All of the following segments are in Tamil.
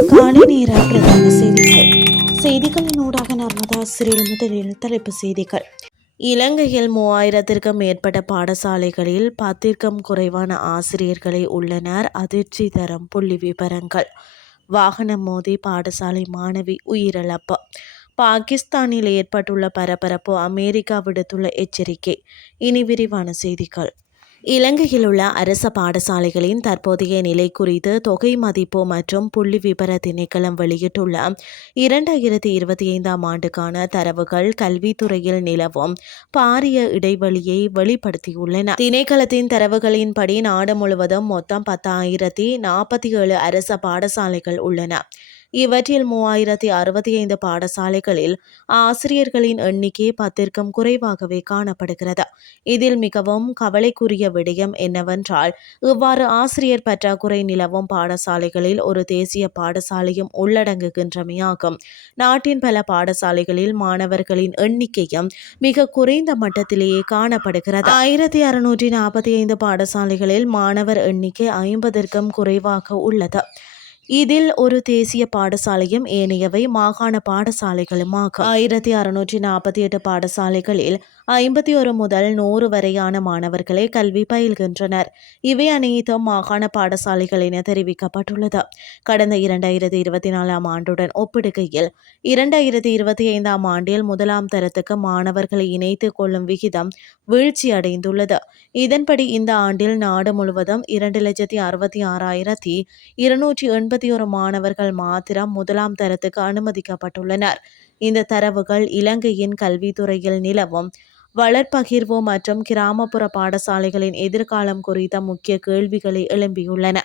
காலை நேர பிரதான செய்திகள். செய்திகளின் ஊடாக நர்மதா சிறில் முதலில் தலைப்பு செய்திகள். இலங்கையில் மூவாயிரத்திற்கும் மேற்பட்ட பாடசாலைகளில் பத்திற்கும் குறைவான ஆசிரியர்களே உள்ளனர். அதிர்ச்சி தரம் புள்ளி விவரங்கள். வாகனம் மோதி பாடசாலை மாணவி உயிரிழப்பு. பாகிஸ்தானில் ஏற்பட்டுள்ள பரபரப்பு அமெரிக்கா விடுத்துள்ள எச்சரிக்கை. இனி விரிவான செய்திகள். இலங்கையில் உள்ள அரச பாடசாலைகளின் தற்போதைய நிலை குறித்து தொகை மதிப்பு மற்றும் புள்ளி விபர திணைக்களம் வெளியிட்டுள்ள இரண்டாயிரத்தி இருபத்தி ஐந்தாம் ஆண்டுக்கான தரவுகள் கல்வித்துறையில் நிலவும் பாரிய இடைவெளியை வெளிப்படுத்தியுள்ளன. திணைக்களத்தின் தரவுகளின்படி நாடு முழுவதும் மொத்தம் பத்தாயிரத்தி நாற்பத்தி ஏழு அரச பாடசாலைகள் உள்ளன. இவற்றில் மூவாயிரத்தி அறுபத்தி ஐந்து பாடசாலைகளில் ஆசிரியர்களின் எண்ணிக்கை பத்திற்கும் குறைவாகவே காணப்படுகிறது. இதில் மிகவும் கவலைக்குரிய விடயம் என்னவென்றால் இவ்வாறு ஆசிரியர் பற்றாக்குறை நிலவும் பாடசாலைகளில் ஒரு தேசிய பாடசாலையும் உள்ளடங்குகின்றமையாகும். நாட்டின் பல பாடசாலைகளில் மாணவர்களின் எண்ணிக்கையும் மிக குறைந்த மட்டத்திலேயே காணப்படுகிறது. ஆயிரத்தி அறுநூற்றி நாற்பத்தி ஐந்து பாடசாலைகளில் மாணவர் எண்ணிக்கை ஐம்பதற்கும் குறைவாக உள்ளது. இதில் ஒரு தேசிய பாடசாலையும் ஏனையவை மாகாண பாடசாலைகளுமாகும் ஆயிரத்தி அறுநூற்றி நாற்பத்தி எட்டு பாடசாலைகளில் ஐம்பத்தி ஒரு முதல் நூறு வரையான மாணவர்களே கல்வி பயில்கின்றனர். இவை அனைத்தும் மாகாண பாடசாலைகள் என தெரிவிக்கப்பட்டுள்ளது. கடந்த இரண்டாயிரத்தி இருபத்தி நாலாம் ஆண்டுடன் ஒப்பிடுகையில் இரண்டாயிரத்தி இருபத்தி ஐந்தாம் ஆண்டில் முதலாம் தரத்துக்கு மாணவர்களை இணைத்துக் கொள்ளும் விகிதம் வீழ்ச்சி அடைந்துள்ளது. இதன்படி இந்த ஆண்டில் நாடு முழுவதும் இரண்டு லட்சத்தி அறுபத்தி ஆறாயிரத்தி இருநூற்றி எண்பத்தி ஒரு மாணவர்கள் மாத்திரம் முதலாம் தரத்துக்கு அனுமதிக்கப்பட்டுள்ளனர். இந்த தரவுகள் இலங்கையின் கல்வித்துறையில் நிலவும். வளர்ப்பகிர்வு மற்றும் கிராமப்புற பாடசாலைகளின் எதிர்காலம் குறித்த முக்கிய கேள்விகளை எழும்பியுள்ளன.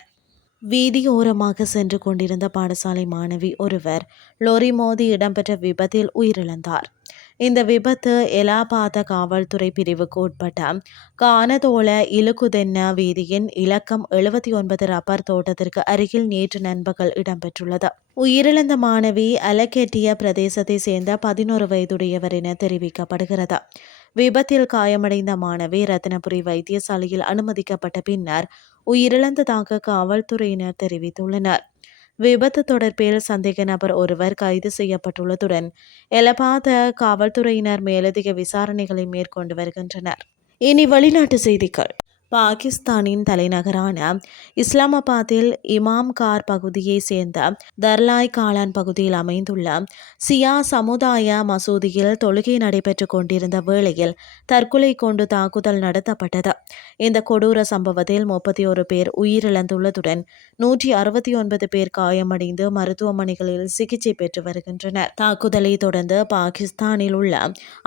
வீதியோரமாக சென்று கொண்டிருந்த பாடசாலை மாணவி ஒருவர் லோரி மோதி இடம்பெற்ற விபத்தில் உயிரிழந்தார். இந்த விபத்து எலாபாத காவல்துறை பிரிவுக்கு உட்பட்ட கானதோள இலுக்குதென்ன வீதியின் இலக்கம் எழுபத்தி ஒன்பது ரப்பர் தோட்டத்திற்கு அருகில் நேற்று நண்பகல் இடம்பெற்றுள்ளது. உயிரிழந்த மாணவி அலக்கெட்டிய பிரதேசத்தை சேர்ந்த பதினோரு வயதுடையவர் என தெரிவிக்கப்படுகிறது. விபத்தில் காயமடைந்த மாணவி ரத்தினபுரி வைத்தியசாலையில் அனுமதிக்கப்பட்ட பின்னர் உயிரிழந்ததாக காவல்துறையினர் தெரிவித்துள்ளனர். விபத்து தொடர்பில் சந்தேக நபர் ஒருவர் கைது செய்யப்பட்டுள்ளதுடன் எலபாத காவல்துறையினர் மேலதிக விசாரணைகளை மேற்கொண்டு வருகின்றனர். இனி வெளிநாட்டு செய்திகள். பாகிஸ்தானின் தலைநகரான இஸ்லாமாபாத்தில் இமாம் கார் பகுதியைச் சேர்ந்த தர்லாய் காலான் பகுதியில் அமைந்துள்ள சியா சமுதாய மசூதியில் தொழுகை நடைபெற்று கொண்டிருந்த வேளையில் தற்கொலை கொண்டு தாக்குதல் நடத்தப்பட்டது. இந்த கொடூர சம்பவத்தில் முப்பத்தி ஒரு பேர் உயிரிழந்துள்ளதுடன் நூற்றி அறுபத்தி ஒன்பது பேர் காயமடைந்து மருத்துவமனைகளில் சிகிச்சை பெற்று வருகின்றனர். தாக்குதலை தொடர்ந்து பாகிஸ்தானில் உள்ள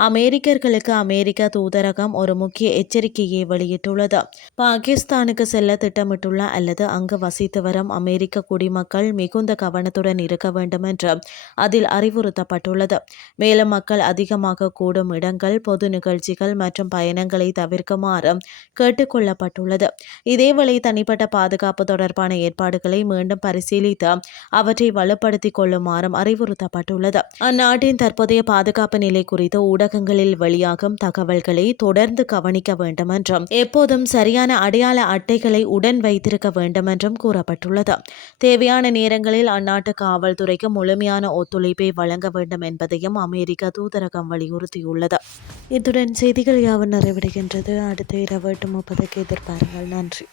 அமெரிக்கர்களுக்கு அமெரிக்க தூதரகம் ஒரு முக்கிய எச்சரிக்கையை வெளியிட்டுள்ளது. பாகிஸ்தானுக்கு செல்ல திட்டமிட்டுள்ள அல்லது அங்கு வசித்து வரும் அமெரிக்க குடிமக்கள் மிகுந்த கவனத்துடன் இருக்க வேண்டும் என்று அதில் அறிவுறுத்தப்பட்டுள்ளது. மேலும் மக்கள் அதிகமாக கூடும் இடங்கள் பொது நிகழ்ச்சிகள் மற்றும் பயணங்களை தவிர்க்குமாறு கேட்டுக்கொள்ளப்பட்டுள்ளது இதேவேளை தனிப்பட்ட பாதுகாப்பு தொடர்பான ஏற்பாடுகளை மீண்டும் பரிசீலித்து அவற்றை வலுப்படுத்திக் கொள்ளுமாறும் அறிவுறுத்தப்பட்டுள்ளது. அந்நாட்டின் தற்போதைய பாதுகாப்பு நிலை குறித்து ஊடகங்களில் வெளியாகும் தகவல்களை தொடர்ந்து கவனிக்க வேண்டும் என்றும் எப்போதும் சரியான அடையாள அட்டைகளை உடன் வைத்திருக்க வேண்டும் என்றும் கூறப்பட்டுள்ளது. தேவையான நேரங்களில் அந்நாட்டு காவல்துறைக்கு முழுமையான ஒத்துழைப்பை வழங்க வேண்டும் என்பதையும் அமெரிக்க தூதரகம் வலியுறுத்தியுள்ளது. இத்துடன் செய்திகள் யாவும் நிறைவடைகின்றது. அடுத்த இரவு எட்டு முப்பதுக்கு எதிர்பாருங்கள் நன்றி.